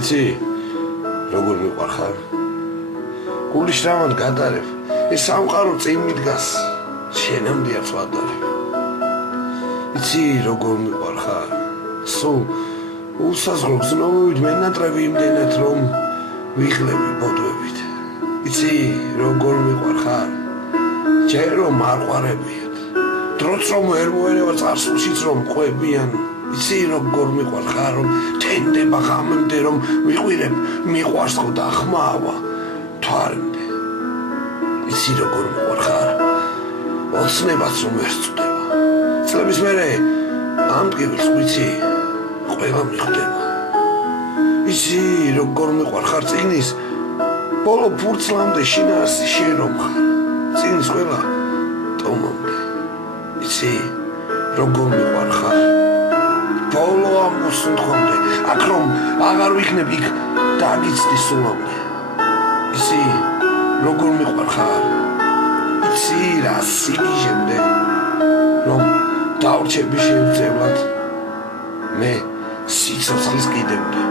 იცი როგორ მიყვარხარ გული შრამად გადარებ ეს სამყარო წინ მიდგას შენამდე არც ვადარებ იცი როგორ მიყვარხარ სულ უსაზღრო გზნობებით მენატრები იმდენად რომ ვიღლები ბოდვებით იცი როგორ მიყვარხარ ჯერ რომ არ ყვარებიათ დროც რომ ვერ მოერევა წარსულშიც რომ ყვებიან იცი როგორ მიყვარხარ რომ თენდება ღამემდე რომ ვიყვირებ მიყვარს ხო და ხმავა თვარემდე იცი როგორ მიყვარხარ ოცნებაც რომ ვერ წვდება წლების მერე ამ ტკივილს ვიცი ყველა მიხვდება იცი როგორ მიყვარხარ წინის ბოლო ფურცლამდე შინაარსი შენ რომ ხარ წინის ყველა ტომამდე იცი როგორ მიყვარხარ ბოლო ამოსუნთქვამდე აქ რომ აღარ ვიქნებ იქ დაგიცდი სულამდე იცი როგორ მიყვარხარ იცი რა სიგიჟემდე რომ დავრჩები შევწევად მე სიცოცხლის კიდემდე